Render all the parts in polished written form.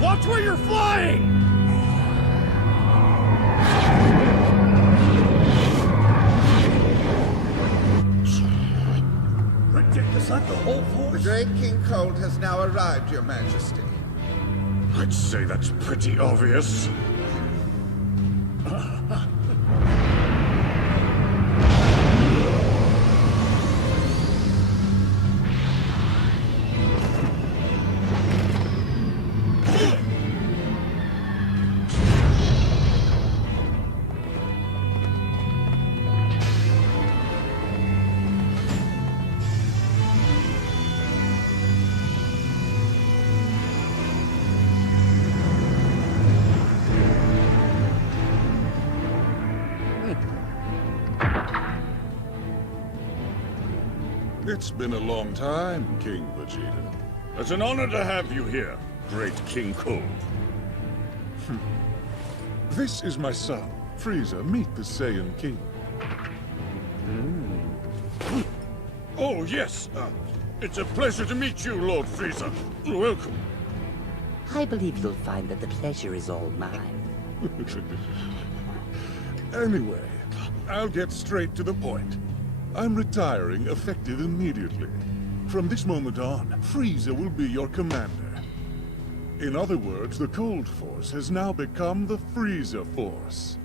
Watch where you're flying! Is that the whole force? The Great King Cold has now arrived, Your Majesty. I'd say that's pretty obvious. It's been a long time, King Vegeta. It's an honor to have you here, Great King Cold. This is my son, Frieza. Meet the Saiyan King. Oh, yes. It's a pleasure to meet you, Lord Frieza. Welcome. I believe you'll find that the pleasure is all mine. Anyway, I'll get straight to the point. I'm retiring effective immediately. From this moment on, Frieza will be your commander. In other words, the Cold Force has now become the Frieza Force.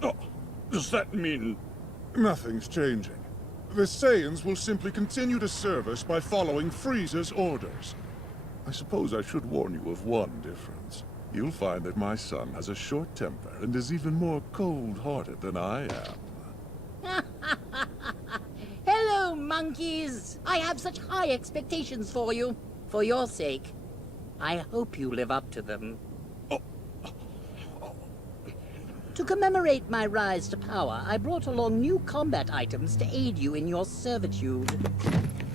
Oh, does that mean... Nothing's changing. The Saiyans will simply continue to serve us by following Frieza's orders. I suppose I should warn you of one difference. You'll find that my son has a short temper and is even more cold-hearted than I am. Hello, monkeys! I have such high expectations for you. For your sake, I hope you live up to them. To commemorate my rise to power, I brought along new combat items to aid you in your servitude.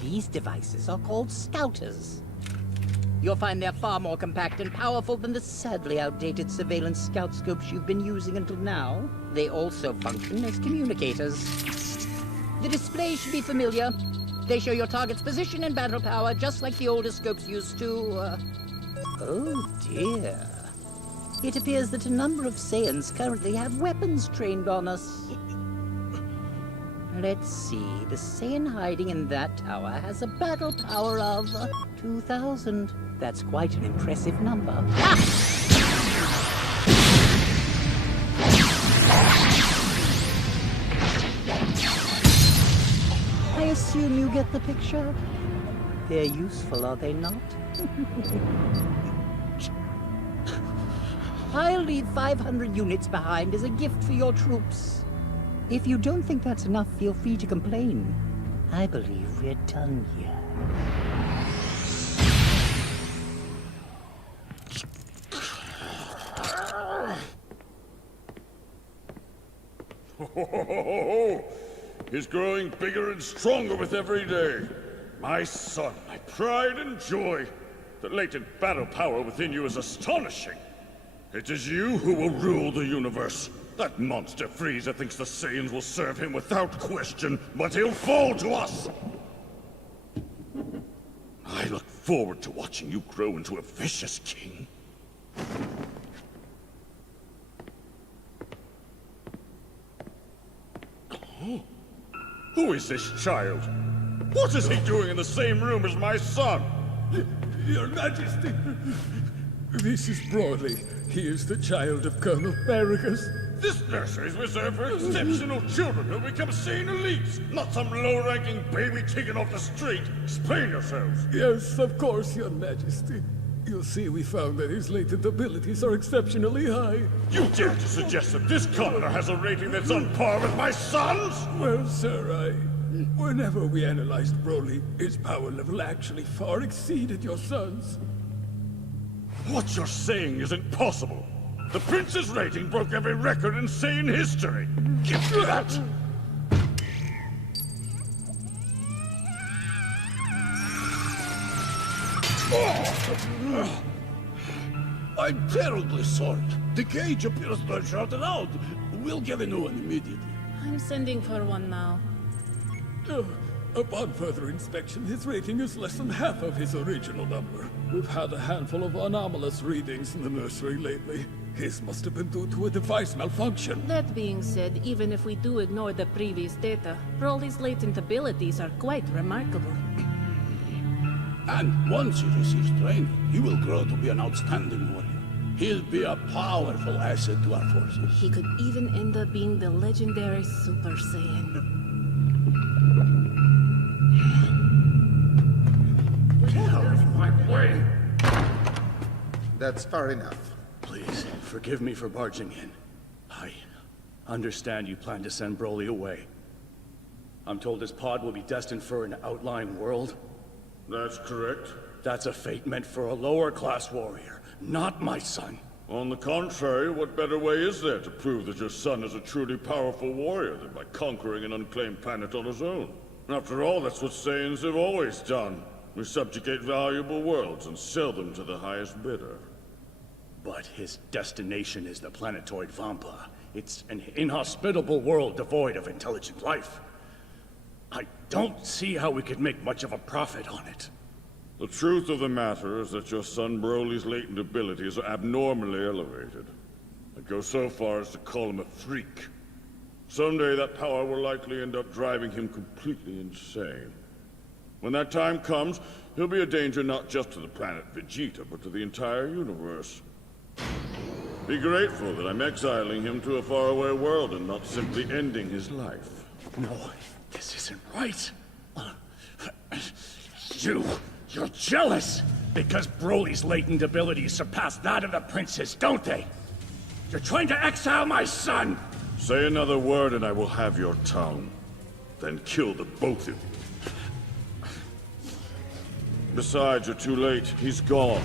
These devices are called scouters. You'll find they're far more compact and powerful than the sadly outdated surveillance scout scopes you've been using until now. They also function as communicators. The display should be familiar. They show your target's position and battle power, just like the older scopes used to, Oh dear. It appears that a number of Saiyans currently have weapons trained on us. Let's see, the Saiyan hiding in that tower has a battle power of 2,000. That's quite an impressive number. I assume you get the picture? They're useful, are they not? I'll leave 500 units behind as a gift for your troops. If you don't think that's enough, feel free to complain. I believe we're done here. He's growing bigger and stronger with every day. My son, my pride and joy. The latent battle power within you is astonishing. It is you who will rule the universe. That monster Frieza thinks the Saiyans will serve him without question, but he'll fall to us. I look forward to watching you grow into a vicious king. Oh. Who is this child? What is he doing in the same room as my son? Your Majesty, this is Broly. He is the child of Colonel Farragus. This nursery is reserved for exceptional children who become Saiyan elites, not some low-ranking baby taken off the street. Explain yourselves. Yes, of course, Your Majesty. You'll see we found that his latent abilities are exceptionally high. You dare to suggest that this commoner has a rating that's on par with my son's? Well, sir, whenever we analyzed Broly, his power level actually far exceeded your son's. What you're saying isn't possible. The prince's rating broke every record in sane history. Give me that! I'm terribly sorry. The cage appears to shorted out. We'll get a new one immediately. I'm sending for one now. Upon further inspection, his rating is less than half of his original number. We've had a handful of anomalous readings in the nursery lately. His must have been due to a device malfunction. That being said, even if we do ignore the previous data, Broly's latent abilities are quite remarkable. And once he receives training, he will grow to be an outstanding warrior. He'll be a powerful asset to our forces. He could even end up being the legendary Super Saiyan. Get out of my way! That's far enough. Please, forgive me for barging in. I understand you plan to send Broly away. I'm told his pod will be destined for an outlying world. That's correct. That's a fate meant for a lower-class warrior, not my son. On the contrary, what better way is there to prove that your son is a truly powerful warrior than by conquering an unclaimed planet on his own? After all, that's what Saiyans have always done. We subjugate valuable worlds and sell them to the highest bidder. But his destination is the planetoid Vampa. It's an inhospitable world devoid of intelligent life. I don't see how we could make much of a profit on it. The truth of the matter is that your son Broly's latent abilities are abnormally elevated. I'd go so far as to call him a freak. Someday that power will likely end up driving him completely insane. When that time comes, he'll be a danger not just to the planet Vegeta, but to the entire universe. Be grateful that I'm exiling him to a faraway world and not simply ending his life. No, this isn't right. You're jealous! Because Broly's latent abilities surpass that of the prince's, don't they? You're trying to exile my son! Say another word and I will have your tongue. Then kill the both of you. Besides, you're too late. He's gone.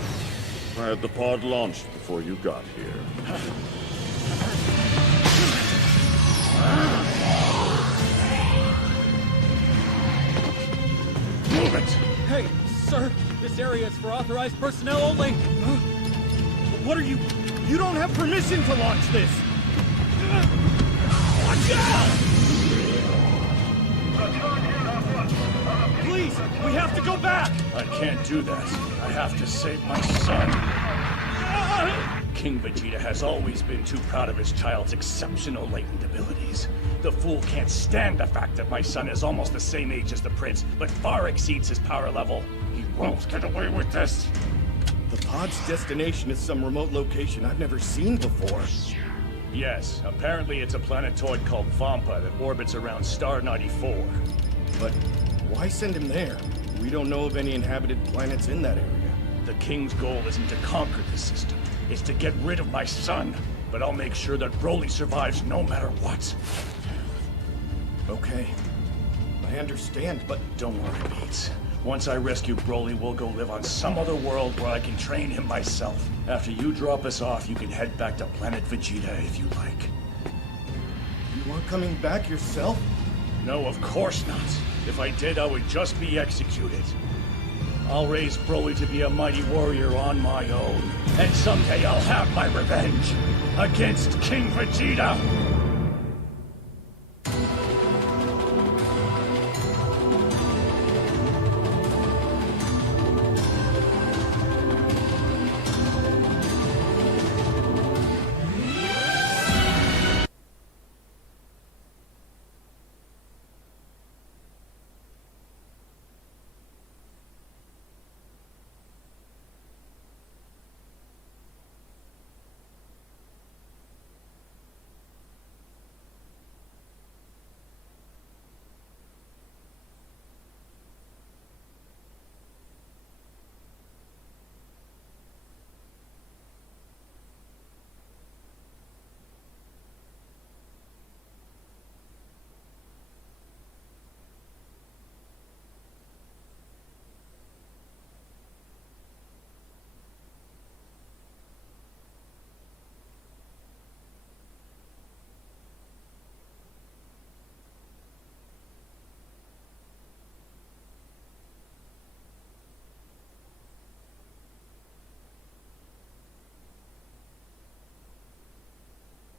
I had the pod launched before you got here. Move it! Hey, sir, this area is for authorized personnel only. What are you? You don't have permission to launch this. Watch out! Please, we have to go back. I can't do that. I have to save my son. King Vegeta has always been too proud of his child's exceptional latent abilities. The fool can't stand the fact that my son is almost the same age as the prince, but far exceeds his power level. He won't get away with this. The pod's destination is some remote location I've never seen before. Yes, apparently it's a planetoid called Vampa that orbits around Star 94. But why send him there? We don't know of any inhabited planets in that area. The king's goal isn't to conquer the system. It's to get rid of my son. But I'll make sure that Broly survives no matter what. Okay. I understand, but Don't worry, Beats. Once I rescue Broly, we'll go live on some other world where I can train him myself. After you drop us off, you can head back to planet Vegeta if you like. you aren't coming back yourself? No, of course not. If I did, I would just be executed. I'll raise Broly to be a mighty warrior on my own. And someday I'll have my revenge against King Vegeta!